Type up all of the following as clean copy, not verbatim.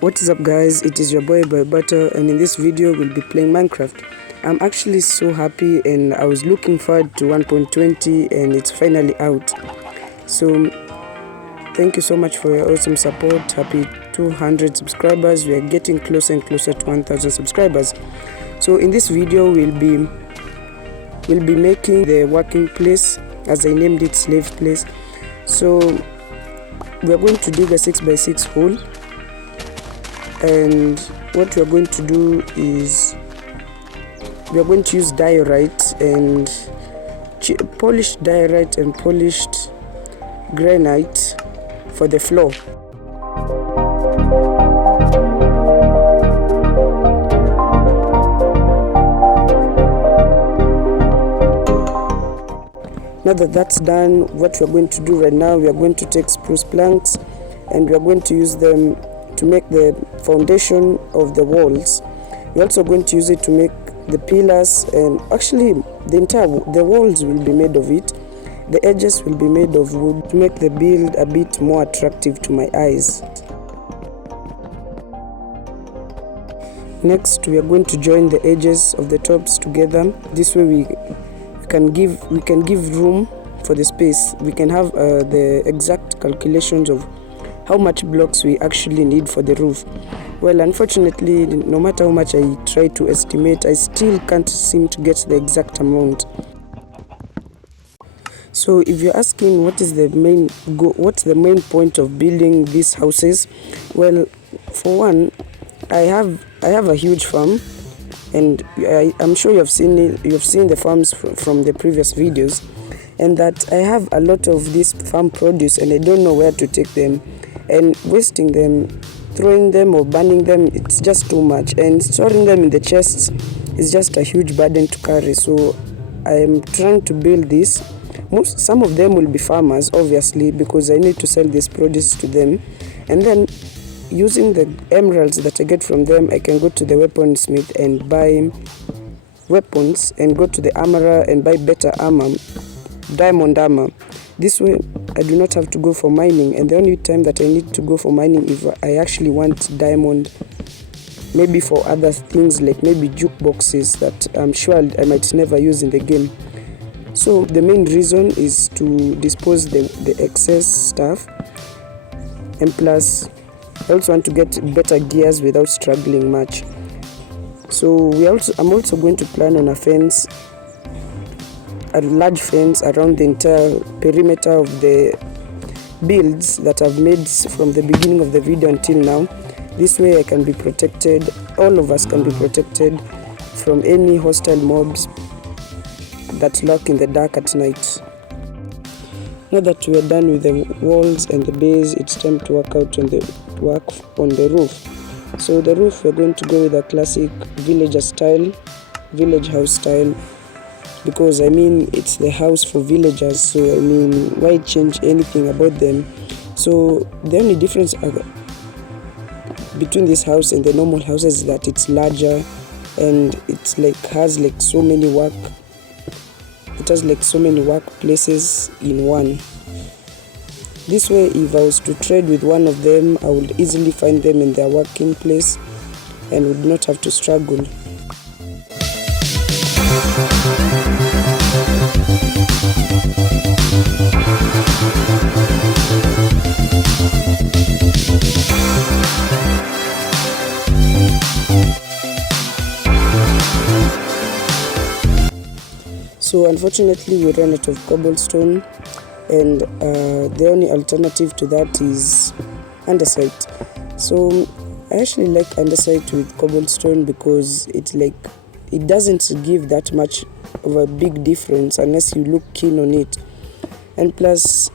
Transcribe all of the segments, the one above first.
What is up guys, it is your boy Butter, and in this video we'll be playing Minecraft. I'm actually so happy and I was looking forward to 1.20 and it's finally out. So thank you so much for your awesome support. Happy 200 subscribers. We are getting closer and closer to 1000 subscribers. So in this video we'll be making the working place, as I named it, slave place. So we are going to dig a 6x6 hole. And what we are going to do is we are going to use diorite and polished diorite and polished granite for the floor. Now that that's done, what we are going to do right now, we are going to take spruce planks and we are going to use them to make the foundation of the walls. We're also going to use it to make the pillars, and actually the walls will be made of it. The edges will be made of wood to make the build a bit more attractive to my eyes. Next, we are going to join the edges of the tops together. This way we can give room for the space. We can have the exact calculations of how much blocks we actually need for the roof. Well, unfortunately, no matter how much I try to estimate, I still can't seem to get the exact amount. So if you're asking what's the main point of building these houses, well, for one, I have a huge farm, and I'm sure you've seen the farms from the previous videos, and that I have a lot of this farm produce and I don't know where to take them. And wasting them, throwing them or burning them, it's just too much, and storing them in the chests is just a huge burden to carry. So I am trying to build this. Some of them will be farmers, obviously, because I need to sell this produce to them, and then using the emeralds that I get from them, I can go to the weaponsmith and buy weapons, and go to the armorer and buy better armor, diamond armor. This way I do not have to go for mining, and the only time that I need to go for mining if I actually want diamond, maybe for other things like maybe jukeboxes that I'm sure I might never use in the game. So the main reason is to dispose the excess stuff, and plus I also want to get better gears without struggling much. So I'm also going to plan on a large fence around the entire perimeter of the builds that I've made from the beginning of the video until now. This way I can be protected, all of us can be protected from any hostile mobs that lurk in the dark at night. Now that we are done with the walls and the base, it's time to work on the roof. So the roof, we're going to go with a classic village house style, because I mean it's the house for villagers, so I mean why change anything about them? So the only difference between this house and the normal houses is that it's larger, and it's has so many workplaces in one. This way, if I was to trade with one of them, I would easily find them in their working place and would not have to struggle. So unfortunately we ran out of cobblestone, and the only alternative to that is andesite. So I actually like andesite with cobblestone because it doesn't give that much of a big difference unless you look keen on it. And plus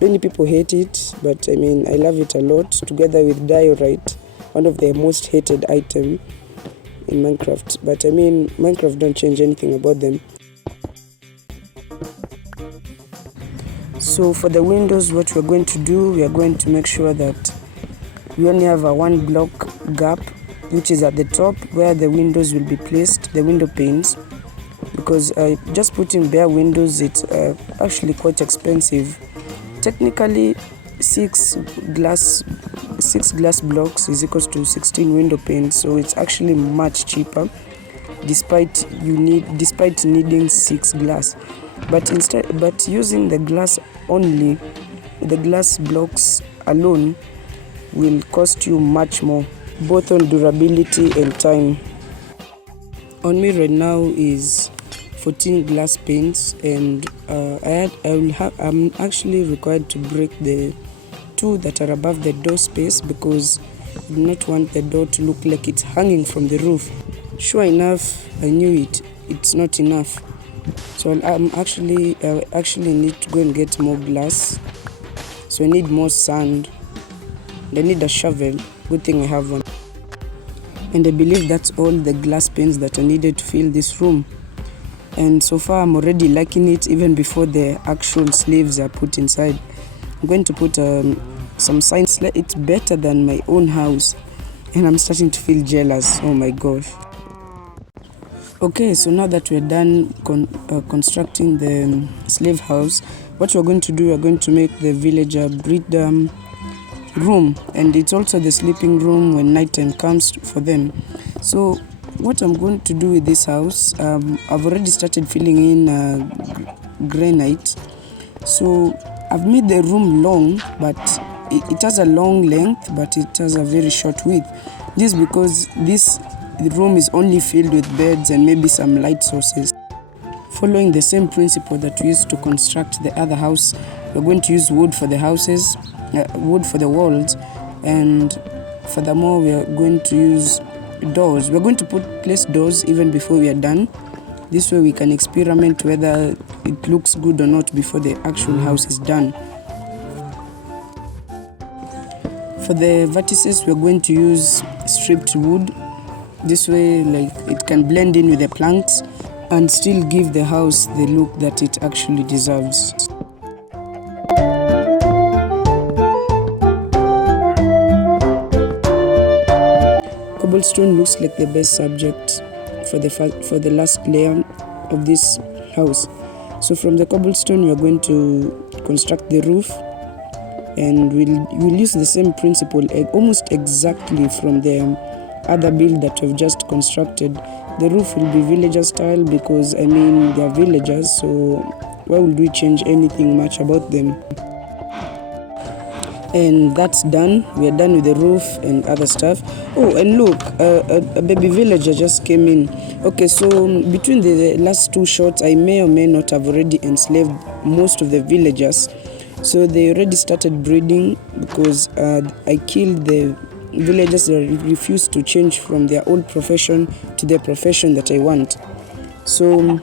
many people hate it, but I mean I love it a lot, together with diorite, one of the most hated item in Minecraft. But I mean Minecraft don't change anything about them. So for the windows, what we're going to do, we are going to make sure that we only have a 1 block gap, which is at the top where the windows will be placed, the window panes, because just putting bare windows, it's actually quite expensive. Technically 6 glass 6 glass blocks is equals to 16 window panes, so it's actually much cheaper despite needing 6 glass. But using the glass only, the glass blocks alone will cost you much more, both on durability and time. On me right now is 14 glass panes, and I'm actually required to break the 2 that are above the door space because I do not want the door to look like it's hanging from the roof. Sure enough, I knew it's not enough, so I actually need to go and get more glass. So I need more sand, and I need a shovel. Good thing I have one. And I believe that's all the glass panes that are needed to fill this room. And so far I'm already liking it even before the actual sleeves are put inside. I'm going to put some signs. It's better than my own house, and I'm starting to feel jealous. Oh my gosh. Okay, so now that we're done constructing the slave house, what we're going to do, we're going to make the villager breed room, and it's also the sleeping room when nighttime comes for them. So what I'm going to do with this house, I've already started filling in granite. So I've made the room long, but it has a long length, but it has a very short width. This is because the room is only filled with beds and maybe some light sources. Following the same principle that we used to construct the other house, we're going to use wood for the houses, wood for the walls, and furthermore we are going to use doors. We're going to place doors even before we are done. This way we can experiment whether it looks good or not before the actual house is done. For the vertices, we're going to use stripped wood. This way, like, it can blend in with the planks and still give the house the look that it actually deserves. Cobblestone looks like the best subject for the last layer of this house. So from the cobblestone, we are going to construct the roof, and we'll use the same principle almost exactly from the other build that we've just constructed. The roof will be villager style because they are villagers, so why would we change anything much about them? And that's done. We are done with the roof and other stuff. Oh, and look, a baby villager just came in. Okay, so between the last 2 shots, I may or may not have already enslaved most of the villagers. So they already started breeding because I killed the villagers that refused to change from their old profession to the profession that I want. So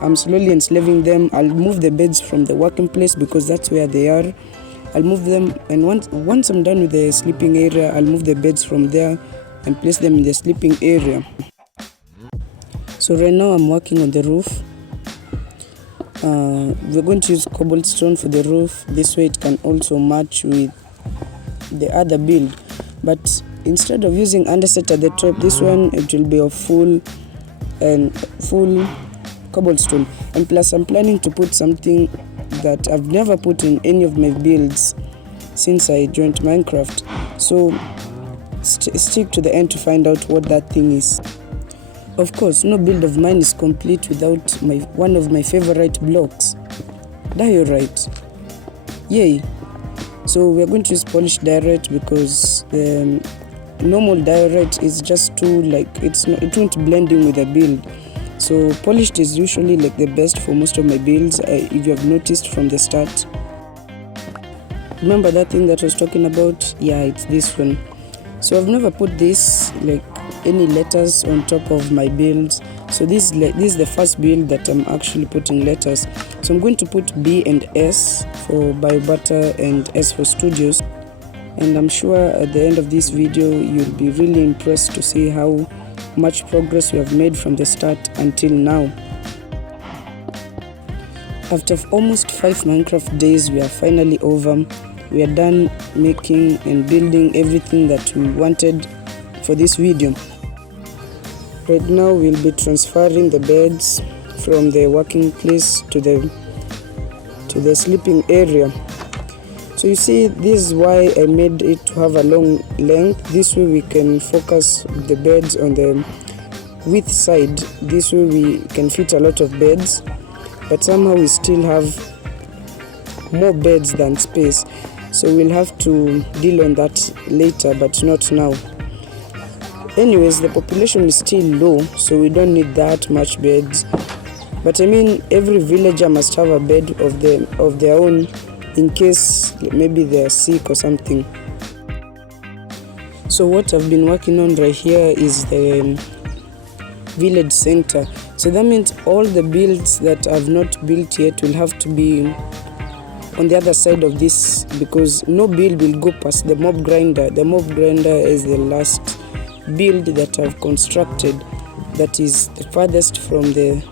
I'm slowly enslaving them. I'll move the beds from the working place because that's where they are. I'll move them, and once I'm done with the sleeping area, I'll move the beds from there and place them in the sleeping area. So right now I'm working on the roof. We're going to use cobblestone for the roof. This way it can also match with the other build. But instead of using underset at the top, this one it will be a full cobblestone. And plus I'm planning to put something that I've never put in any of my builds since I joined Minecraft. So stick to the end to find out what that thing is. Of course, no build of mine is complete without one of my favorite blocks, diorite. Yay! So we're going to use polished diorite because the normal diorite is just too it won't blend in with the build. So polished is usually like the best for most of my builds, if you have noticed from the start. Remember that thing that I was talking about? Yeah, it's this one. So I've never put this any letters on top of my builds. So this is the first build that I'm actually putting letters. So I'm going to put B and S for BioButter and S for Studios. And I'm sure at the end of this video you'll be really impressed to see how much progress we have made from the start until now. After almost 5 Minecraft days, we are finally over. We are done making and building everything that we wanted for this video. Right now we'll be transferring the beds from the working place to the sleeping area. So you see, this is why I made it to have a long length. This way we can focus the beds on the width side. This way we can fit a lot of beds, but somehow we still have more beds than space. So we'll have to deal on that later, but not now. Anyways, the population is still low, so we don't need that much beds. But I mean, every villager must have a bed of their own, in case maybe they are sick or something. So what I've been working on right here is the village center. So that means all the builds that I've not built yet will have to be on the other side of this, because no build will go past the mob grinder. The mob grinder is the last build that I've constructed, that is the farthest from the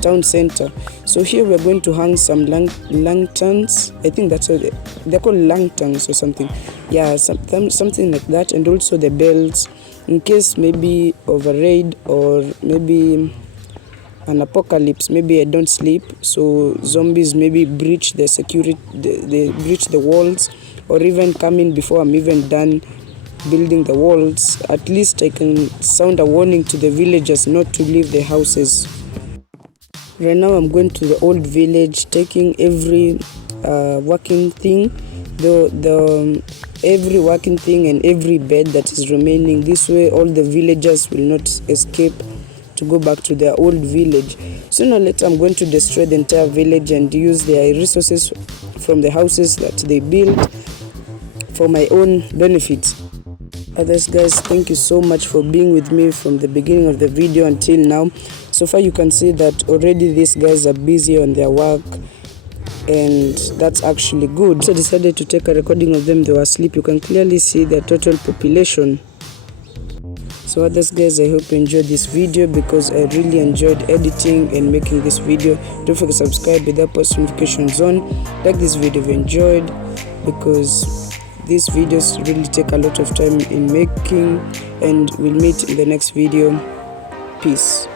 town center. So here we're going to hang some lanterns. I think that's what they're called, lanterns or something. Yeah, something like that. And also the bells, in case maybe of a raid or maybe an apocalypse, maybe I don't sleep, so zombies maybe breach the security, they breach the walls, or even come in before I'm even done building the walls. At least I can sound a warning to the villagers not to leave the houses. Right now I'm going to the old village, taking every working thing, every working thing and every bed that is remaining. This way all the villagers will not escape to go back to their old village. Sooner or later I'm going to destroy the entire village and use their resources from the houses that they built for my own benefit. Others, guys, thank you so much for being with me from the beginning of the video until now. So far you can see that already these guys are busy on their work, and that's actually good. So I decided to take a recording of them. They were asleep. You can clearly see the total population. So others, guys, I hope you enjoyed this video, because I really enjoyed editing and making this video. Don't forget to subscribe with that post notifications on. Like this video if you enjoyed, because these videos really take a lot of time in making. And we'll meet in the next video. Peace.